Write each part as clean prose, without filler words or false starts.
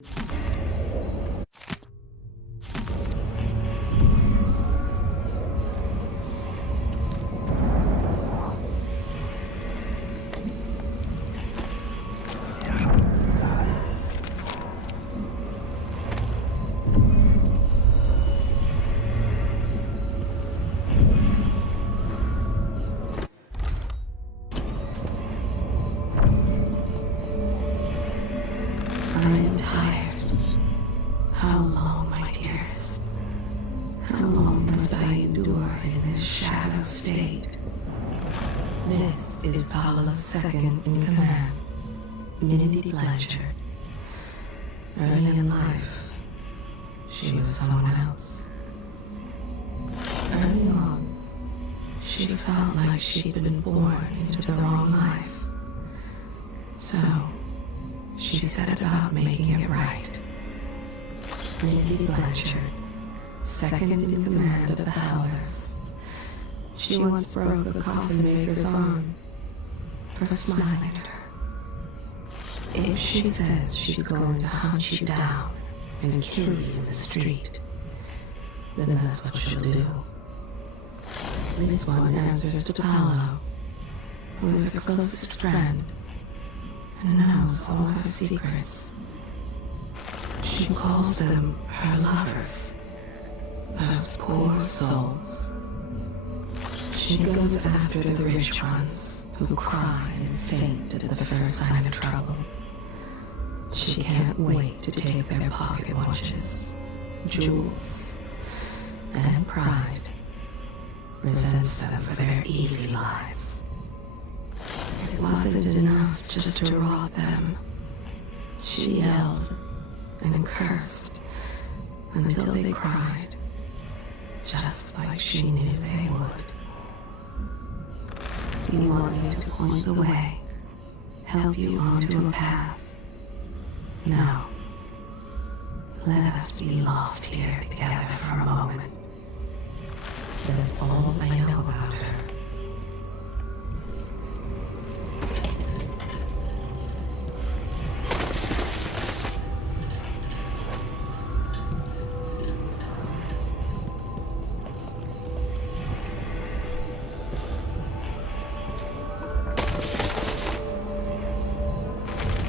I am tired. How long, my dearest? How long must I endure in this shadow state? This is Paolo's second in command, Mindy Blanchard. Early in life, she was someone else. Early on, she felt like she'd been born into the wrong life. So, she set about making it right. Mindy Blanchard, second in command of the Howlers. She once broke a coffin maker's arm for smiling at her. If she says she's going to hunt you down and kill you in the street, then that's what she'll do. This one answers to Paolo, who is her closest friend and knows all her secrets. She calls them her lovers, those poor souls. She goes after the rich ones who cry and faint at the first sign of trouble. She can't wait to take their pocket watches, jewels, and pride. Resents them for their easy lives. It wasn't enough just to rob them. She yelled and cursed until they cried, just like she knew they would. We want you to point the way, help you onto a path. No, let us be lost here together for a moment. That's all I know about her.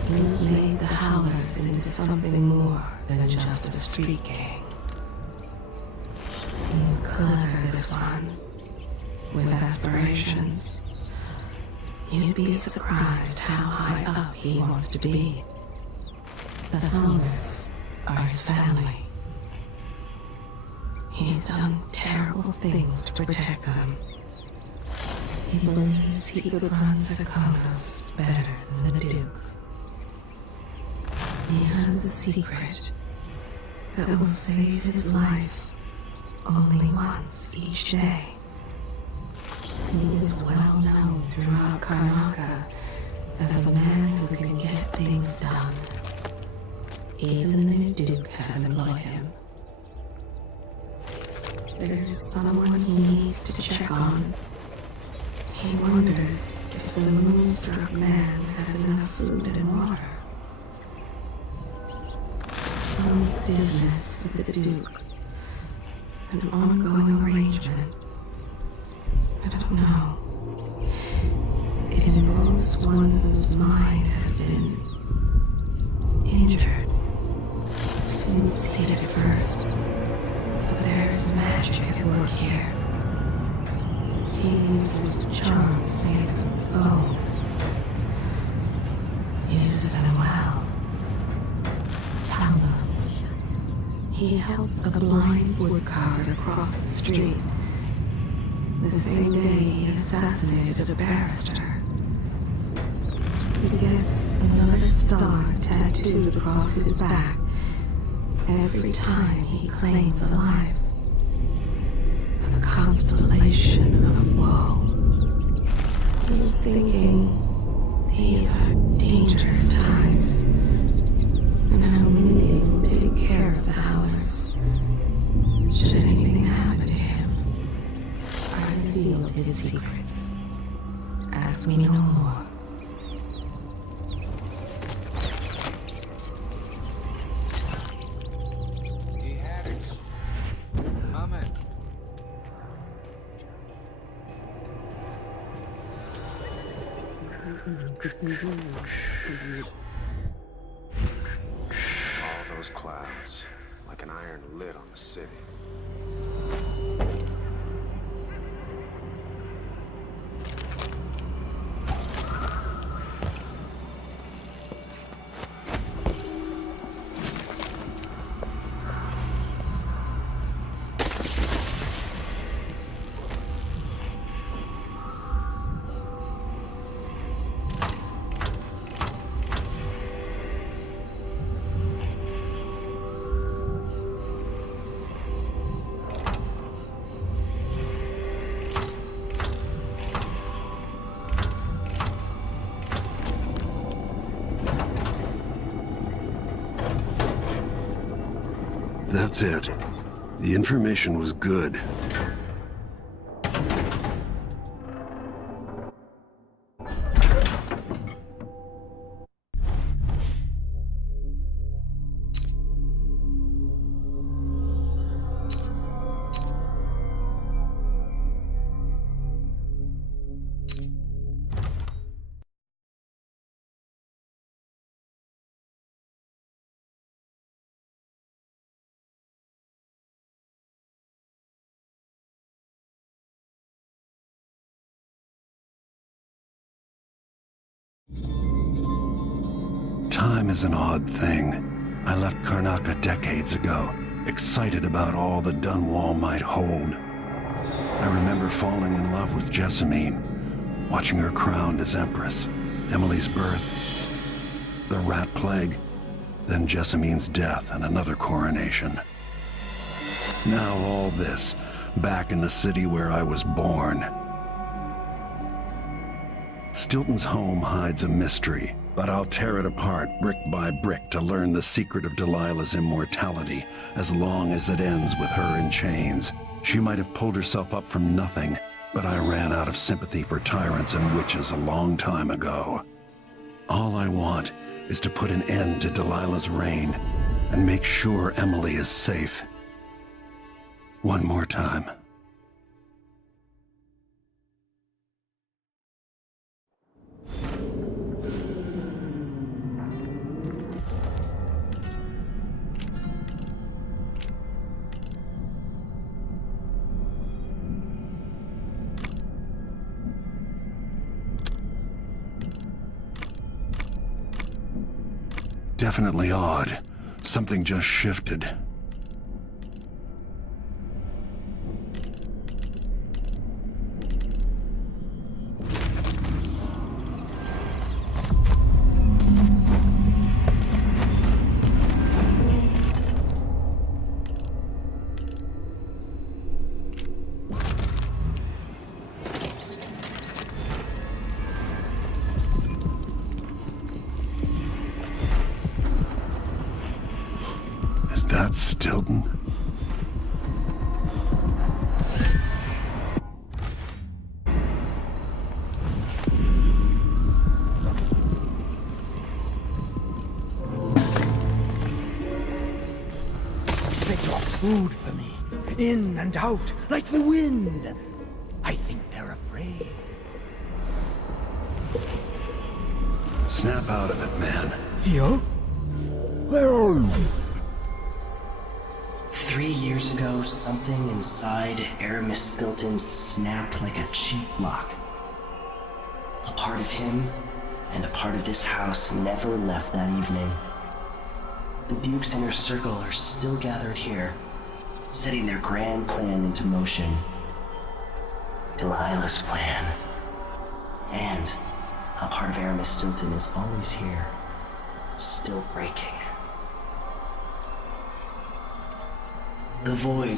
He's made the Howlers into something more than just a street gang. He's clever, this one, with aspirations. You'd be surprised how high up he wants to be. The Howlers are his family. He's done terrible things to protect them. He believes he could run Sarkonos better than the Duke. He has a secret that will save his life only once each day. He is well known throughout Karnaca as a man who can get things done. Even the Duke has employed him. There's someone he needs to check on. He wonders if the moonstruck man has enough food and water. Some business with the Duke. An ongoing arrangement. I don't know. It involves one whose mind has been injured. Didn't see it at first, but there's magic at work here. He uses charms made of bone. Uses them well. Paolo. He helped a blind woodcarver cross the street. The same day he assassinated a barrister. He gets another star tattooed across his back every time he claims a life. A constellation of woe. He's thinking these are dangerous times, and how Mindy will take care of the Howlers should anything happen to him. I revealed his secrets. Ask me no more. All those clouds, like an iron lid on the city. That's it. The information was good. Time is an odd thing. I left Karnaca decades ago, excited about all the Dunwall might hold. I remember falling in love with Jessamine, watching her crowned as Empress, Emily's birth, the Rat Plague, then Jessamine's death and another coronation. Now all this, back in the city where I was born. Stilton's home hides a mystery, but I'll tear it apart brick by brick to learn the secret of Delilah's immortality, as long as it ends with her in chains. She might have pulled herself up from nothing, but I ran out of sympathy for tyrants and witches a long time ago. All I want is to put an end to Delilah's reign and make sure Emily is safe. One more time. Definitely odd. Something just shifted. That's Stilton? They drop food for me, in and out, like the wind. I think they're afraid. Snap out of it, man. Theo? Where are you? 3 years ago, something inside Aramis Stilton snapped like a cheap lock. A part of him and a part of this house never left that evening. The Duke's inner circle are still gathered here, setting their grand plan into motion. Delilah's plan. And a part of Aramis Stilton is always here, still breaking. The Void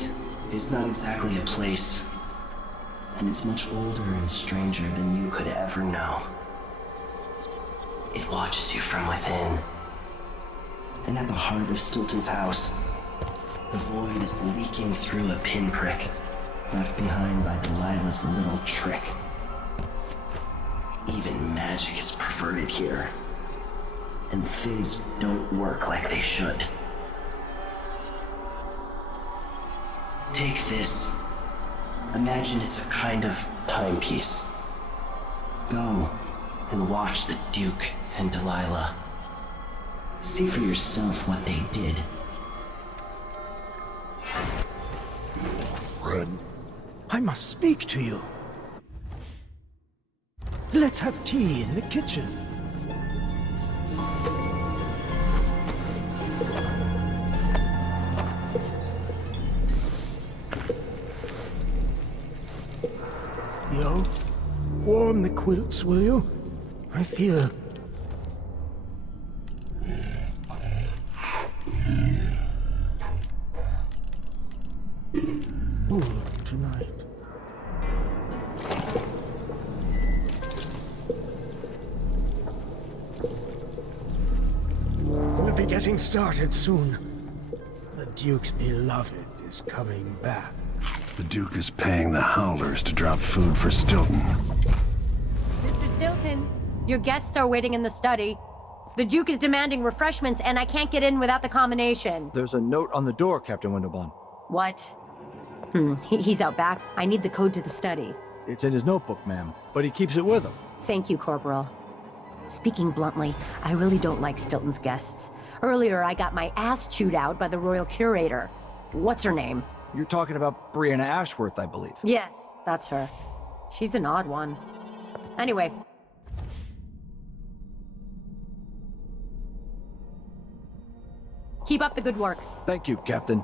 is not exactly a place, and it's much older and stranger than you could ever know. It watches you from within. And at the heart of Stilton's house, the Void is leaking through a pinprick left behind by Delilah's little trick. Even magic is perverted here, and things don't work like they should. Take this. Imagine it's a kind of timepiece. Go and watch the Duke and Delilah. See for yourself what they did. Fred, I must speak to you. Let's have tea in the kitchen. Yo, warm the quilts, will you? I feel... cool tonight. We'll be getting started soon. The Duke's beloved is coming back. The Duke is paying the Howlers to drop food for Stilton. Mr. Stilton, your guests are waiting in the study. The Duke is demanding refreshments, and I can't get in without the combination. There's a note on the door, Captain Windelbaum. What? He's out back. I need the code to the study. It's in his notebook, ma'am, but he keeps it with him. Thank you, Corporal. Speaking bluntly, I really don't like Stilton's guests. Earlier, I got my ass chewed out by the Royal Curator. What's her name? You're talking about Brianna Ashworth, I believe. Yes, that's her. She's an odd one. Anyway. Keep up the good work. Thank you, Captain.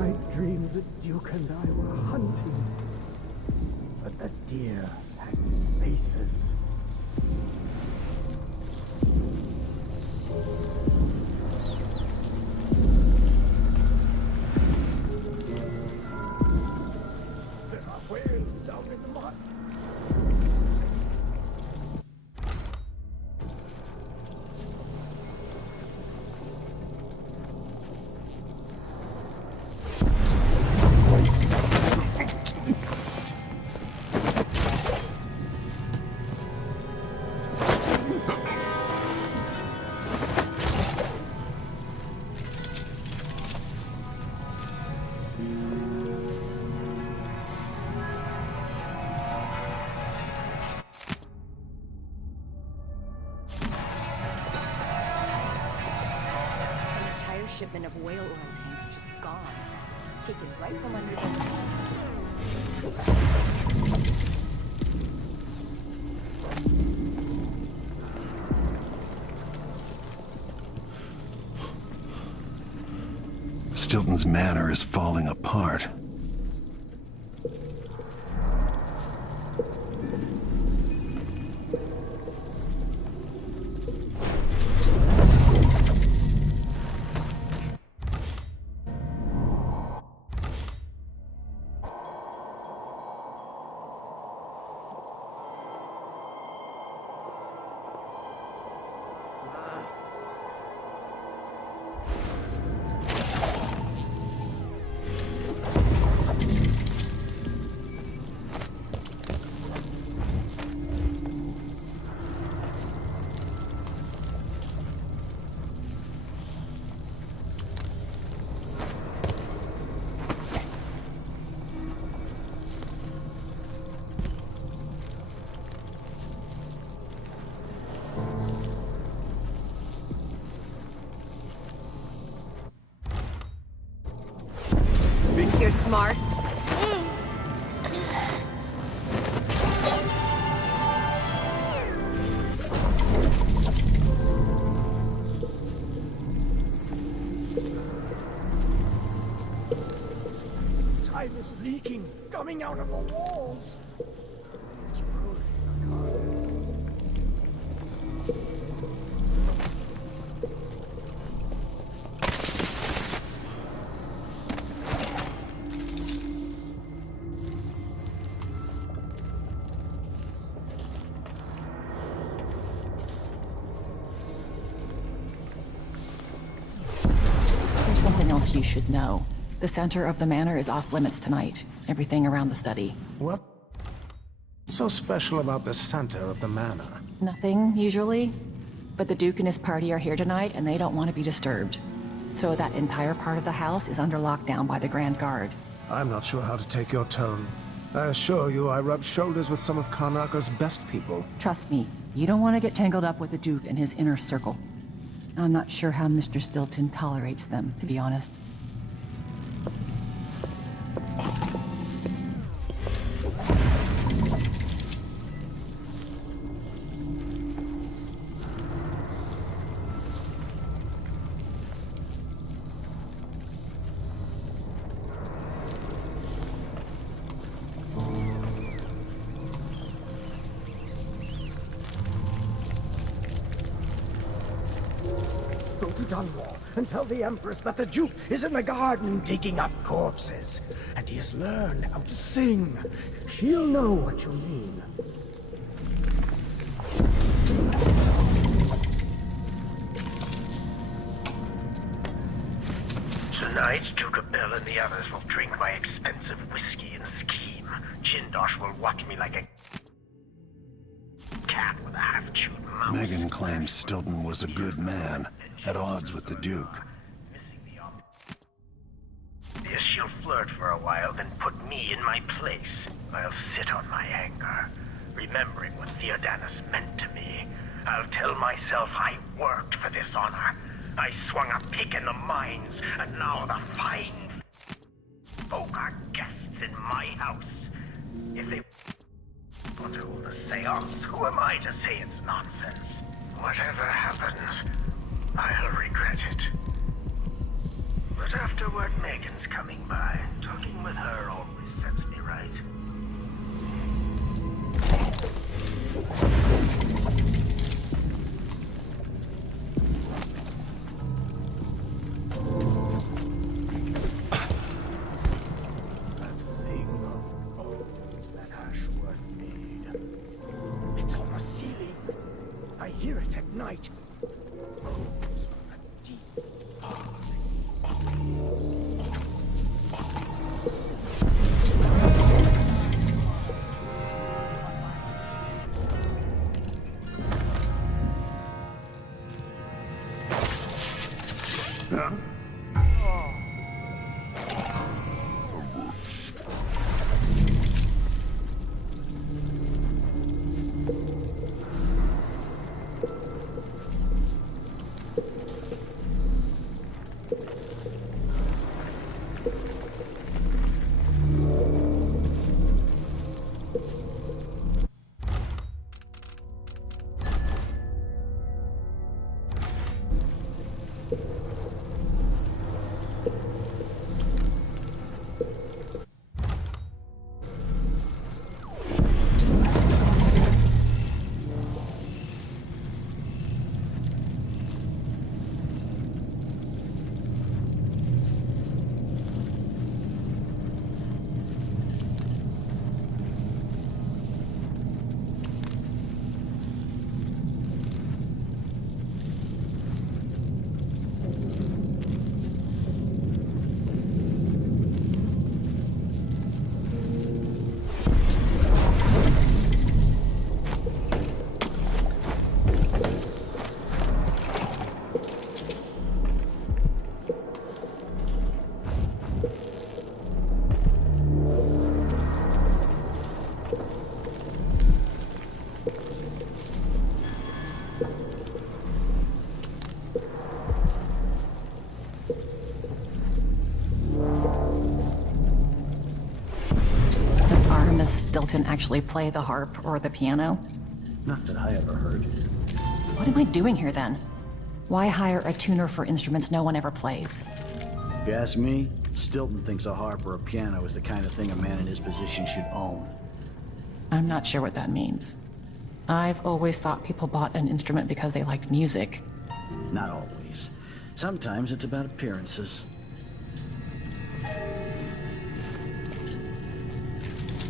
I dreamed that Duke and I were hunting, but the deer had faces. There are whales down in the mud. Shipment of whale oil tanks just gone. Taken right from under the... Stilton's manor is falling apart. You're smart. Time is leaking, coming out of the walls. It's ruining the gardens. you should know. The center of the manor is off limits tonight. Everything around the study. What's so special about the center of the manor? Nothing, usually. But the Duke and his party are here tonight, and they don't want to be disturbed. So that entire part of the house is under lockdown by the Grand Guard. I'm not sure how to take your tone. I assure you I rub shoulders with some of Karnaka's best people. Trust me, you don't want to get tangled up with the Duke and his inner circle. I'm not sure how Mr. Stilton tolerates them, to be honest. Go to Dunwall and tell the Empress that the Duke is in the garden digging up corpses. And he has learned how to sing. She'll know what you mean. Tonight, Duke Bell and the others will drink my expensive whiskey and scheme. Jindosh will watch me like a cat with a half-chewed mouse. Megan claims Stilton was a good man, at odds with the Duke. Yes, she'll flirt for a while, then put me in my place. I'll sit on my anger, remembering what Theodanis meant to me. I'll tell myself I worked for this honor. I swung a pick in the mines, and now the fine folk are guests in my house. If they want to hold a seance, who am I to say it's nonsense? Whatever happens, I'll regret it. But afterward, Megan's coming by. Talking with her always sets me right. It's on the ceiling. I hear it at night. Stilton actually play the harp or the piano? Not that I ever heard. What am I doing here then? Why hire a tuner for instruments no one ever plays? If you ask me, Stilton thinks a harp or a piano is the kind of thing a man in his position should own. I'm not sure what that means. I've always thought people bought an instrument because they liked music. Not always. Sometimes it's about appearances.